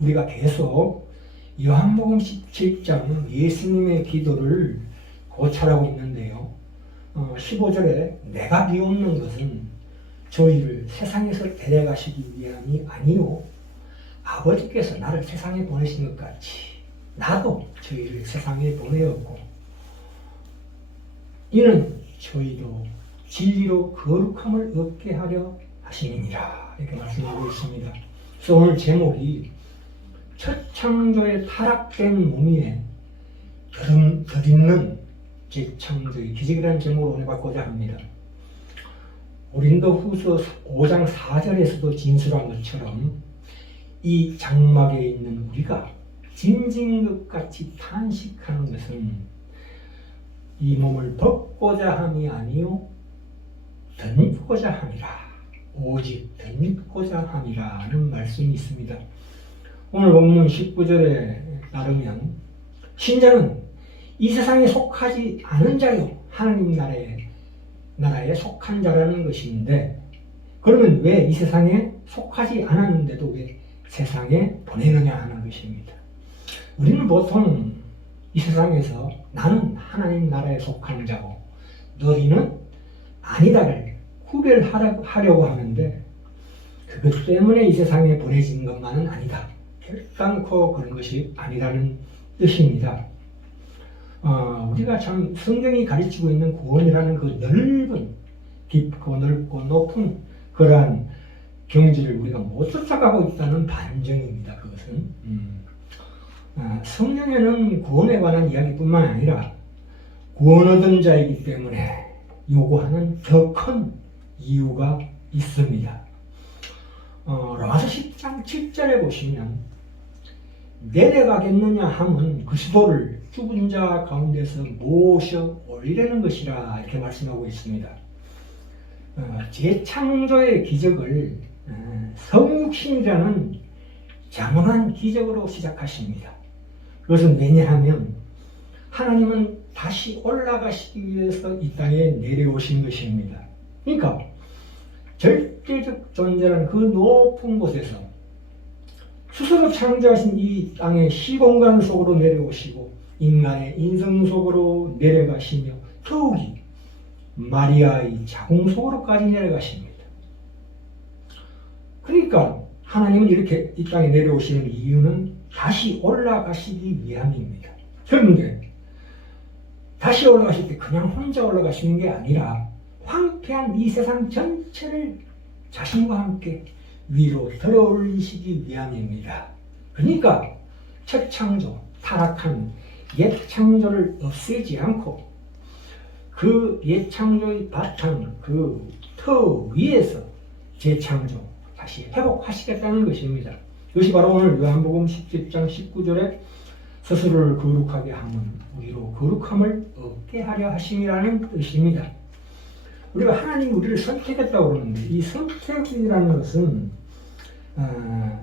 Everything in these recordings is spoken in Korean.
우리가 계속 요한복음 17장 예수님의 기도를 고찰하고 있는데요. 15절에 내가 비웃는 것은 저희를 세상에서 데려가시기 위함이 아니요 아버지께서 나를 세상에 보내신 것 같이 나도 저희를 세상에 보내었고 이는 저희도 진리로 거룩함을 얻게 하려 하심이니라 이렇게 말씀하고 있습니다. 그래서 오늘 제목이 첫 창조의 타락된 몸 위에 덧있는 재창조의 기적이라는 제목을 오늘 받고자 합니다. 고린도후서 5장 4절에서도 진술한 것처럼 이 장막에 있는 우리가 짐진 것 같이 탄식하는 것은 이 몸을 벗고자 함이 아니요 덧입고자 함이라. 오직 덧입고자 함이라는 말씀이 있습니다. 오늘 본문 19절에 따르면 신자는 이 세상에 속하지 않은 자요 하나님 나라에 속한 자라는 것인데 그러면 왜 이 세상에 속하지 않았는데도 왜 세상에 보내느냐 하는 것입니다. 우리는 보통 이 세상에서 나는 하나님 나라에 속한 자고 너희는 아니다를 구별하려고 하는데 그것 때문에 이 세상에 보내진 것만은 아니다. 결단코 그런 것이 아니라는 뜻입니다. 우리가 참 성경이 가르치고 있는 구원이라는 그 넓은 깊고 넓고 높은 그러한 경지를 우리가 못 쫓아가고 있다는 반증입니다. 그것은 성경에는 구원에 관한 이야기뿐만 아니라 구원 얻은 자이기 때문에 요구하는 더 큰 이유가 있습니다. 로마서 10장 7절에 보시면 내려가겠느냐 함은 그리스도를 죽은 자 가운데서 모셔 올리려는 것이라 이렇게 말씀하고 있습니다. 재창조의 기적을 성육신이라는 장엄한 기적으로 시작하십니다. 그것은 왜냐하면 하나님은 다시 올라가시기 위해서 이 땅에 내려오신 것입니다. 그러니까 절대적 존재라는 그 높은 곳에서 스스로 창조하신 이 땅의 시공간 속으로 내려오시고 인간의 인성 속으로 내려가시며 더욱이 마리아의 자궁 속으로까지 내려가십니다. 그러니까 하나님은 이렇게 이 땅에 내려오시는 이유는 다시 올라가시기 위함입니다. 그런데 다시 올라가실 때 그냥 혼자 올라가시는 게 아니라 황폐한 이 세상 전체를 자신과 함께 위로 들어올리시기 위함입니다. 그러니까 첫 창조, 타락한 옛 창조를 없애지 않고 그 옛 창조의 바탕, 그 터 위에서 재창조, 다시 회복하시겠다는 것입니다. 이것이 바로 오늘 요한복음 17장 19절에 스스로를 거룩하게 함은 우리로 거룩함을 얻게 하려 하심이라는 뜻입니다. 우리가 하나님이 우리를 선택했다고 그러는데 이 선택이라는 것은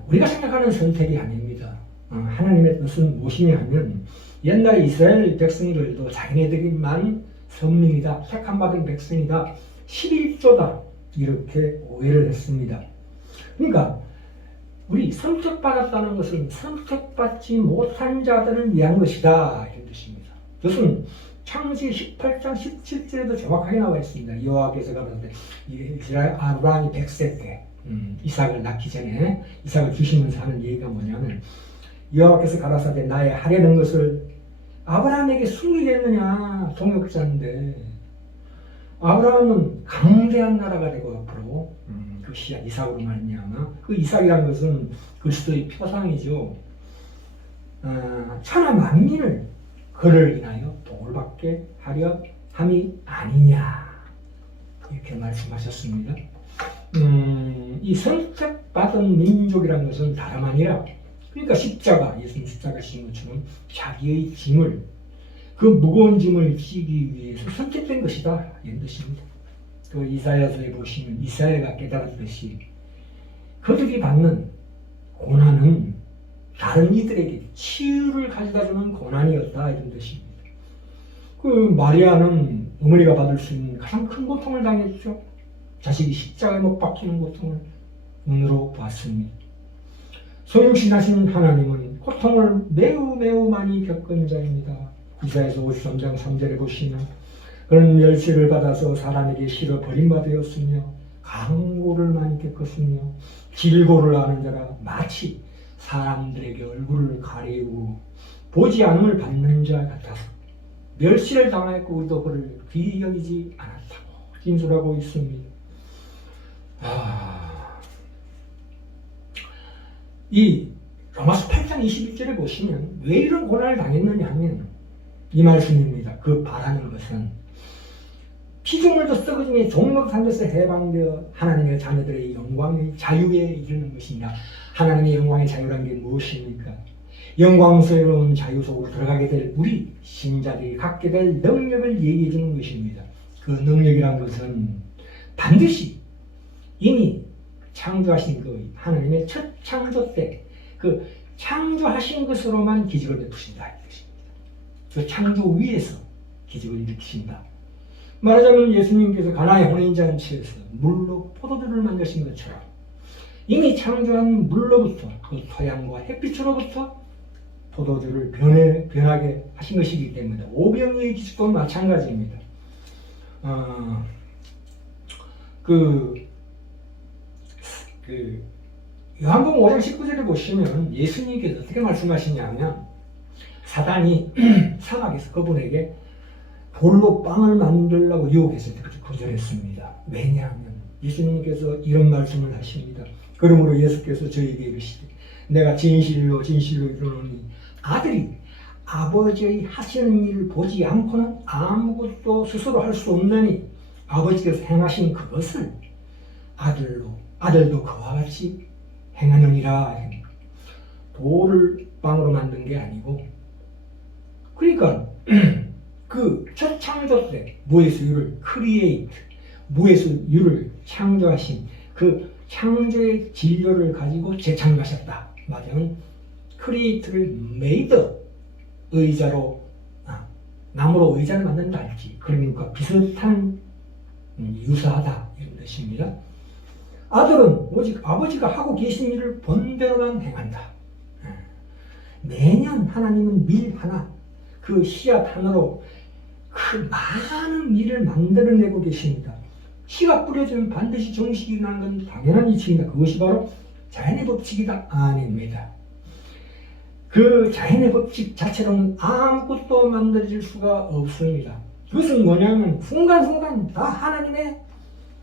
우리가 생각하는 선택이 아닙니다. 하나님의 뜻은 무엇이냐 하면 옛날에 이스라엘 백성들도 자기네들만 선민이다, 택함 받은 백성이다, 11조다 이렇게 오해를 했습니다. 그러니까 우리 선택받았다는 것은 선택받지 못한 자들을 위한 것이다 이런 뜻입니다. 그것은 창세기 18장 17절에도 정확하게 나와 있습니다. 여호와께서 가라사대 이스라엘 아브라함이 100세 때 이삭을 낳기 전에 이삭을 주시면서 하는 얘기가 뭐냐면 여호와께서 가라사대 나의 하려는 것을 아브라함에게 숨기겠느냐. 동역자인데 아브라함은 강대한 나라가 되고 앞으로 그 씨앗 이삭으로 말미암아 그 이삭이라는 것은 그리스도의 표상이죠. 천하 만민을 그를 인하여 복을 받게 하려 함이 아니냐 이렇게 말씀하셨습니다. 이 선택받은 민족이라는 것은 다름 아니라 그러니까 십자가, 예수님 십자가 지신 것처럼 자기의 짐을 그 무거운 짐을 지기 위해서 선택된 것이다 이런 뜻입니다. 그 이사야서에 보시면 이사야가 깨달았듯이 그들이 받는 고난은 다른 이들에게 치유를 가져다주는 고난이었다 이런 뜻입니다. 그 마리아는 어머니가 받을 수 있는 가장 큰 고통을 당했죠. 자식이 십자가에 못 박히는 고통을 눈으로 봤습니다. 성육신하신 하나님은 고통을 매우 많이 겪은 자입니다. 이사야서 53장 3절에 보시면 그는 멸시를 받아서 사람에게 실어 버림받았으며 강고를 많이 겪었으며 질고를 하는 자라 마치 사람들에게 얼굴을 가리우고 보지 않음을 받는 자 같아서 멸시를 당하였고 우리도 그를 귀히 여기지 않았다고 진술하고 있습니다. 이 로마서 8장 21절에 보시면 왜 이런 고난을 당했느냐 하면 이 말씀입니다. 그 바라는 것은 피조물도 썩어짐에 종로 산데서 해방되어 하나님의 자녀들의 영광의 자유에 이르는 것이냐. 하나님의 영광의 자유란 게 무엇입니까? 영광스러운 자유 속으로 들어가게 될 우리 신자들이 갖게 될 능력을 얘기해 주는 것입니다. 그 능력이란 것은 반드시 이미 창조하신 그 하나님의 첫 창조 때 그 창조하신 것으로만 기적을 베푸신다 이 것입니다. 그 창조 위에서 기적을 일으키신다. 말하자면 예수님께서 가나의 혼인잔치에서 물로 포도주를 만드신 것처럼 이미 창조한 물로부터 그 토양과 햇빛으로부터 포도주를 변하게 하신 것이기 때문에 오병이의 기적도 마찬가지입니다. 요한복음 5장 19절에 보시면 예수님께서 어떻게 말씀하시냐면 사단이 사막에서 그분에게 돌로 빵을 만들려고 유혹했을 때 그렇게 거절했습니다. 왜냐하면 예수님께서 이런 말씀을 하십니다. 그러므로 예수께서 저에게 이르시되 내가 진실로 이르노니 아들이 아버지의 하시는 일을 보지 않고는 아무것도 스스로 할 수 없나니 아버지께서 행하신 그것을 아들도 그와 같이 행하느니라. 돌을 빵으로 만든 게 아니고 그러니까 그 첫 창조 때 무에서 유를 크리에이트 무에서 유를 창조하신 그 창조의 진료를 가지고 재창조하셨다. 맞으면 크리에이트를 메이드 의자로 나무로 의자를 만든다 할지 그러니까 비슷한 유사하다 이런 뜻입니다. 아들은 오직 아버지가 하고 계신 일을 본대로만 행한다. 매년 하나님은 밀 하나 그 씨앗 하나로 그 많은 밀을 만들어내고 계십니다. 씨가 뿌려지면 반드시 정식이 일어나는 건 당연한 이치입니다. 그것이 바로 자연의 법칙이다 아닙니다. 그 자연의 법칙 자체로는 아무것도 만들어질 수가 없습니다. 그것은 뭐냐면 순간순간 다 하나님의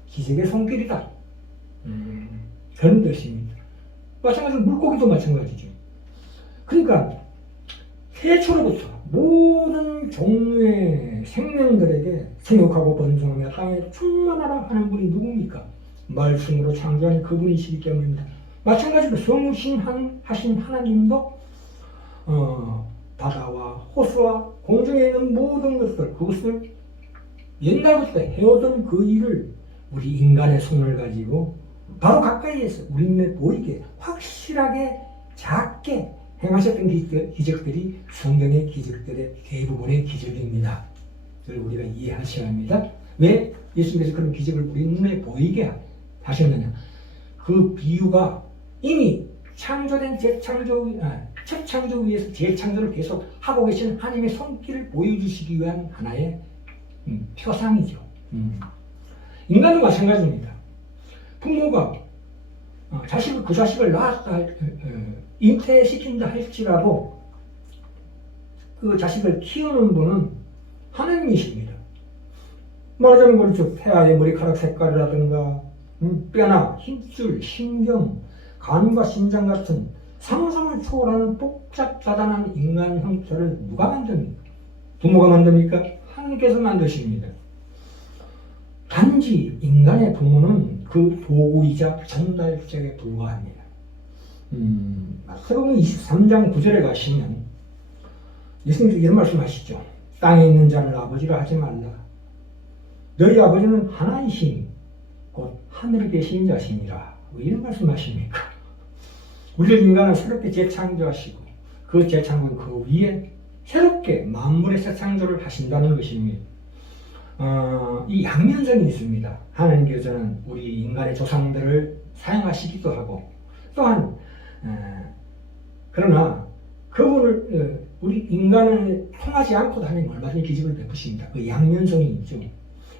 기적의 손길이다. 그런 뜻입니다. 마찬가지로 물고기도 마찬가지죠. 그러니까 태초로부터 모든 종류의 생명들에게 생육하고 번성하며 땅에 충만하라 하는 분이 누굽니까? 말씀으로 창조한 그분이시기 때문입니다. 마찬가지로 성육신 하신 하나님도 바다와 호수와 공중에 있는 모든 것들 그것을 옛날부터 해오던 그 일을 우리 인간의 손을 가지고 바로 가까이에서 우리 눈에 보이게 확실하게 작게 행하셨던 기적들이 성경의 기적들의 대부분의 기적입니다. 그걸 우리가 이해하셔야 합니다. 왜 예수님께서 그런 기적을 우리 눈에 보이게 하셨느냐? 그 비유가 이미 창조된 첫 창조 위에서 재창조를 계속 하고 계신 하나님의 손길을 보여주시기 위한 하나의 표상이죠. 인간도 마찬가지입니다. 부모가 그 자식을 낳았다 잉태시킨다 할지라도 그 자식을 키우는 분은 하나님이십니다. 말하자면 그렇죠. 태아의 머리카락 색깔이라든가 뼈나 힘줄, 신경, 간과 심장 같은 상상을 초월하는 복잡다단한 인간 형태를 누가 만듭니까? 부모가 만듭니까? 하나님께서 만드십니다. 단지 인간의 부모는 그 도구이자 전달자에 불과합니다. 마태복음 23장 9절에 가시면 예수님께서 이런 말씀하시죠. 땅에 있는 자를 아버지라 하지 말라. 너희 아버지는 하나이시니 곧 하늘에 계신 자시니라. 왜 이런 말씀하십니까? 우리 인간은 새롭게 재창조하시고 그 재창조는 그 위에 새롭게 만물의 새 창조를 하신다는 것입니다. 이 양면성이 있습니다. 하나님께서는 우리 인간의 조상들을 사용하시기도 하고 또한 그러나 그분을 우리 인간을 통하지 않고도 하나님 얼마든지 기적을 베푸십니다. 그 양면성이 있죠.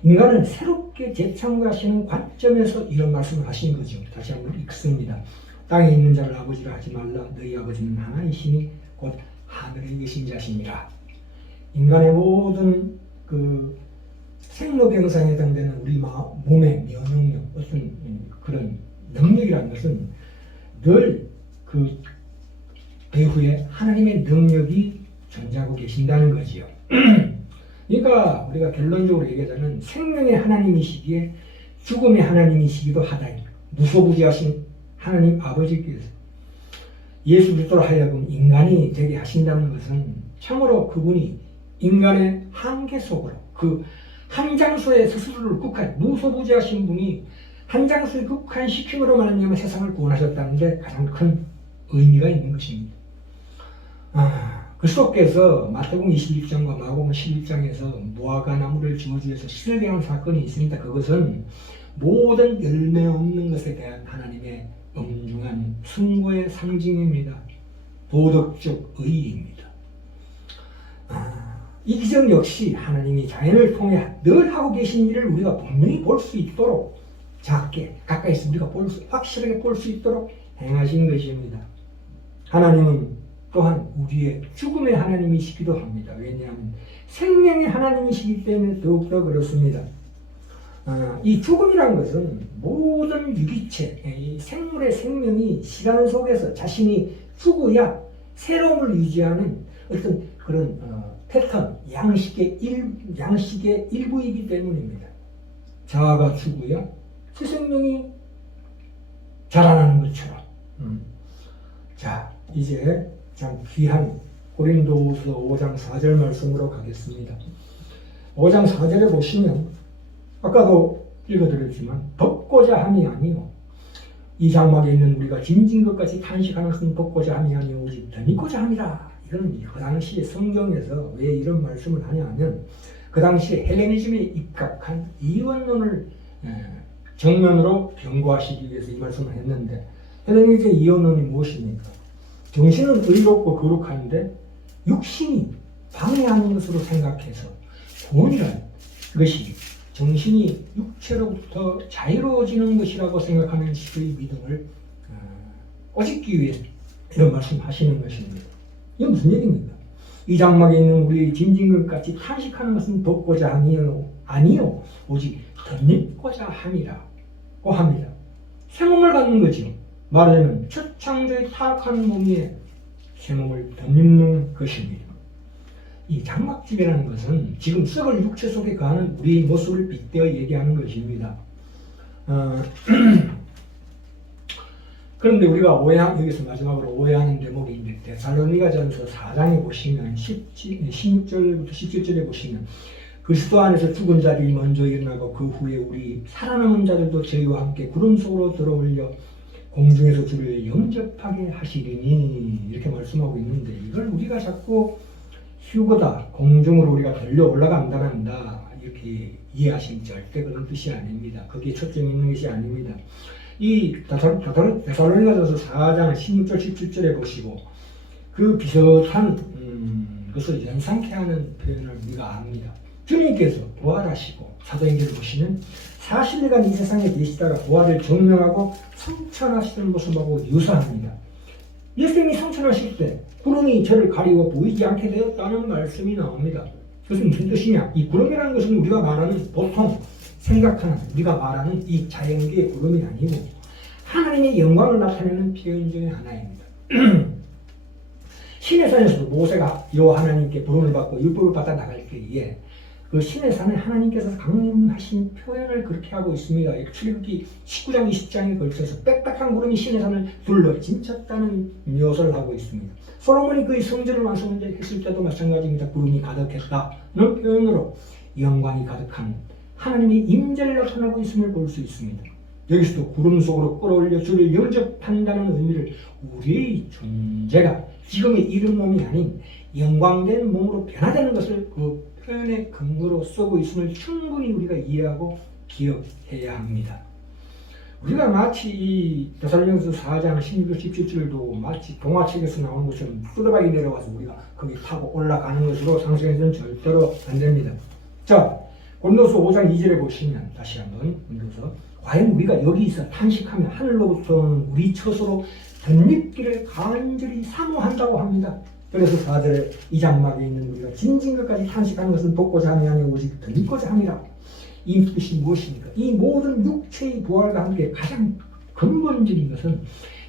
인간을 새롭게 재창조하시는 관점에서 이런 말씀을 하시는 거죠. 다시 한번 읽습니다. 땅에 있는 자를 아버지라 하지 말라. 너희 아버지는 하나이시니 곧 하늘에 계신 자시니라. 인간의 모든 그 생로병사에 해당되는 우리 몸의 면역력, 어떤 그런 능력이라는 것은 늘 그 배후에 하나님의 능력이 존재하고 계신다는 거지요. 그러니까 우리가 결론적으로 얘기하자면 생명의 하나님이시기에 죽음의 하나님이시기도 하다. 무소부지하신 하나님 아버지께서 예수 그리스도로 하여금 인간이 되게 하신다는 것은 참으로 그분이 인간의 한계 속으로 그 한 장소에 스스로를 무소부지하신 분이 한 장소에 국한시킴으로 말미암아 세상을 구원하셨다는 게 가장 큰 의미가 있는 것입니다. 그리스도께서 마태복음 21장과 마가복음 11장에서 무화과 나무를 저주해서 시들게 한 사건이 있습니다. 그것은 모든 열매 없는 것에 대한 하나님의 엄중한 승고의 상징입니다. 도덕적 의의입니다. 이 기적 역시 하나님이 자연을 통해 늘 하고 계신 일을 우리가 분명히 볼 수 있도록 작게 가까이서 우리가 확실하게 볼 수 있도록 행하신 것입니다. 하나님은 또한 우리의 죽음의 하나님이시기도 합니다. 왜냐하면 생명의 하나님이시기 때문에 더욱더 그렇습니다. 이 죽음이란 것은 모든 유기체, 이 생물의 생명이 시간 속에서 자신이 죽어야 새로움을 유지하는 어떤 그런 패턴, 양식의 일부이기 때문입니다. 자아가 죽어야 새 생명이 자라나는 것처럼. 자, 이제 참 귀한 고린도후서 5장 4절 말씀으로 가겠습니다. 5장 4절에 보시면 아까도 읽어드렸지만 덮고자 함이 아니요 이 장막에 있는 우리가 짐진 것 같이 탄식하는 것은 덮고자 함이 아니요 오직 덧입고자 함이라. 이건 그 당시에 성경에서 왜 이런 말씀을 하냐면 그 당시에 헬레니즘에 입각한 이원론을 정면으로 경고하시기 위해서 이 말씀을 했는데 헬레니즘 이원론이 무엇입니까? 정신은 의롭고 거룩한데 육신이 방해하는 것으로 생각해서 구원이란 것이 정신이 육체로부터 자유로워지는 것이라고 생각하는 식의 믿음을 꼬집기 위해 이런 말씀하시는 것입니다. 이게 무슨 얘기입니까? 이 장막에 있는 우리 짐진 것 같이 탄식하는 것은 덮고자 아니요 오직 덧입고자 함이라고 합니다. 새 몸을 갖는 거죠. 말하자면 첫 창조의 타락한 몸 위에 새 몸을 덧입는 것입니다. 이 장막집이라는 것은 지금 썩을 육체 속에 거하는 우리의 모습을 빗대어 얘기하는 것입니다. 그런데 우리가 여기서 마지막으로 오해하는 대목이 있는데 데살로니가전서 4장에 보시면 16절부터 17절에 보시면 그리스도 안에서 죽은 자들이 먼저 일어나고 그 후에 우리 살아남은 자들도 저희와 함께 구름 속으로 들어올려 공중에서 주를 영접하게 하시리니 이렇게 말씀하고 있는데 이걸 우리가 자꾸 휴거다, 공중으로 우리가 들려 올라간다란다 이렇게 이해하시면 절대 그런 뜻이 아닙니다. 거기에 초점이 있는 것이 아닙니다. 이 데살로니가전서 4장 16절 17절에 보시고 그 비슷한 것을 연상케 하는 표현을 우리가 압니다. 주님께서 부활하시고 사도행전을 보시면 40일간 이 세상에 계시다가 부활을 증명하고 성천하시는 모습하고 유사합니다. 예수님이 성천하실 때 구름이 저를 가리고 보이지 않게 되었다는 말씀이 나옵니다. 그것은 무슨 뜻이냐? 이 구름이라는 것은 우리가 말하는 보통 생각하는 우리가 말하는 이 자연계의 구름이 아니고 하나님의 영광을 나타내는 표현 중에 하나입니다. 시내산에서도 모세가 여호와 하나님께 부름을 받고 율법을 받아 나갈 때에 그 시내산에 하나님께서 강림하신 표현을 그렇게 하고 있습니다. 출애굽기 19장 20장에 걸쳐서 빽빽한 구름이 시내산을 둘러 진쳤다는 묘사를 하고 있습니다. 솔로몬이 그의 성전을 완성했을 때도 마찬가지입니다. 구름이 가득했다는 표현으로 영광이 가득한 하나님의 임재를 나타나고 있음을 볼 수 있습니다. 여기서도 구름 속으로 끌어올려 주를 영접한다는 의미를 우리의 존재가 지금의 이런 몸이 아닌 영광된 몸으로 변화되는 것을 그 표현의 근거로 쓰고 있음을 충분히 우리가 이해하고 기억해야 합니다. 우리가 마치 이 데살로니가서 4장 16절 17절도 마치 동화책에서 나오는 것처럼 푸드박이 내려와서 우리가 거기 타고 올라가는 것으로 상상해서는 절대로 안 됩니다. 자, 고린도서 5장 2절에 보시면 다시 한번 고린도서 과연 우리가 여기서 탄식하며 하늘로부터 우리 처소로 덧입기를 간절히 사모한다고 합니다. 그래서 4절에 이 장막에 있는 우리가 짐진 것까지 탄식하는 것은 돕고자 함이 아니오 오직 덧입고자 함이라. 이 뜻이 무엇입니까? 이 모든 육체의 부활과 함께 가장 근본적인 것은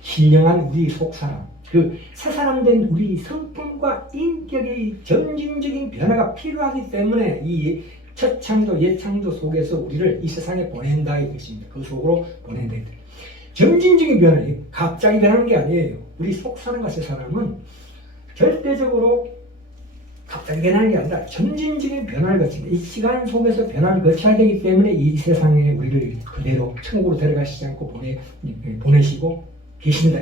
신령한 우리 속사람, 그 새 사람 된 우리 성품과 인격의 점진적인 변화가 필요하기 때문에 이 첫 창조, 옛 창조 속에서 우리를 이 세상에 보낸다 이 뜻입니다. 그 속으로 보낸다. 점진적인 변화, 갑자기 변하는 게 아니에요. 우리 속사람과 새 사람은 절대적으로 갑자기 변하는 게 아니라 점진적인 변화를 거칩니다. 이 시간 속에서 변화를 거쳐야 되기 때문에 이 세상에 우리를 그대로 천국으로 데려가시지 않고 보내시고 계신다.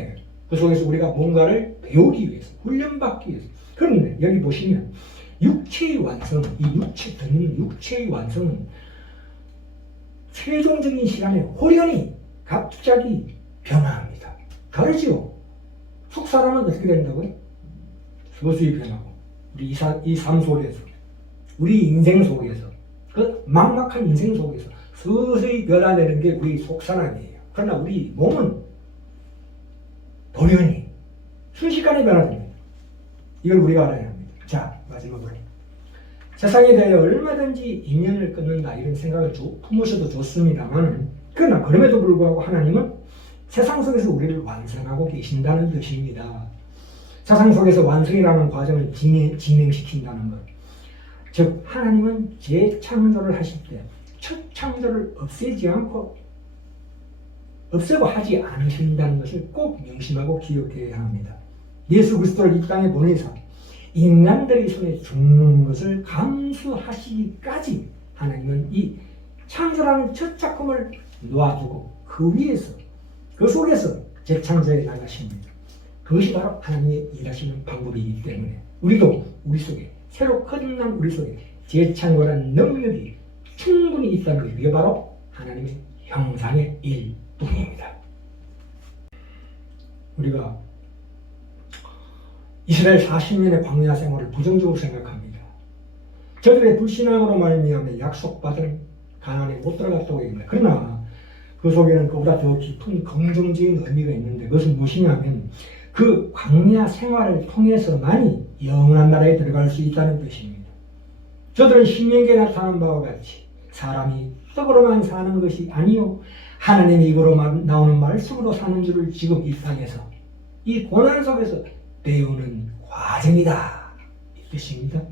그 속에서 우리가 뭔가를 배우기 위해서, 훈련받기 위해서. 그런데 여기 보시면 육체의 완성, 이 듣는 육체의 완성은 최종적인 시간에 호련히 갑자기 변화합니다. 다르죠? 속사람은 어떻게 된다고요? 서서히 변하고 우리 이 삶 속에서, 우리 인생 속에서, 그 막막한 인생 속에서 서서히 변화되는 게 우리 속사람이에요. 그러나 우리 몸은 돌연히 순식간에 변화됩니다. 이걸 우리가 알아야 합니다. 자, 마지막으로 세상에 대해 얼마든지 인연을 끊는다 이런 생각을 품으셔도 좋습니다만, 그러나 그럼에도 불구하고 하나님은 세상 속에서 우리를 완성하고 계신다는 뜻입니다. 세상 속에서 완성이라는 과정을 진행시킨다는 것. 즉 하나님은 재창조를 하실 때 첫 창조를 없애고 하지 않으신다는 것을 꼭 명심하고 기억해야 합니다. 예수 그리스도를 이 땅에 보내사 인간들의 손에 죽는 것을 감수하시기까지 하나님은 이 창조라는 첫 작품을 놓아두고 그 위에서, 그 속에서 재창조해 나가십니다. 그것이 바로 하나님의 일하시는 방법이기 때문에 우리도 우리 속에, 새로 거듭난 우리 속에 재창조라는 능력이 충분히 있다는 것, 이게 바로 하나님의 형상의 일뿐입니다. 우리가 이스라엘 40년의 광야 생활을 부정적으로 생각합니다. 저들의 불신앙으로 말미암아 약속받은 가나안에 못 들어갔다고 얘기합니다. 그러나 그 속에는 그보다 더 깊은 긍정적인 의미가 있는데, 그것은 무엇이냐면 그 광야 생활을 통해서만이 영원한 나라에 들어갈 수 있다는 뜻입니다. 저들은 신명기에 나타난 바와 같이 사람이 떡으로만 사는 것이 아니요 하나님의 입으로 나오는 말씀으로 사는 줄을 지금 이 땅에서 이 고난 속에서 배우는 과정이다 이 뜻입니다.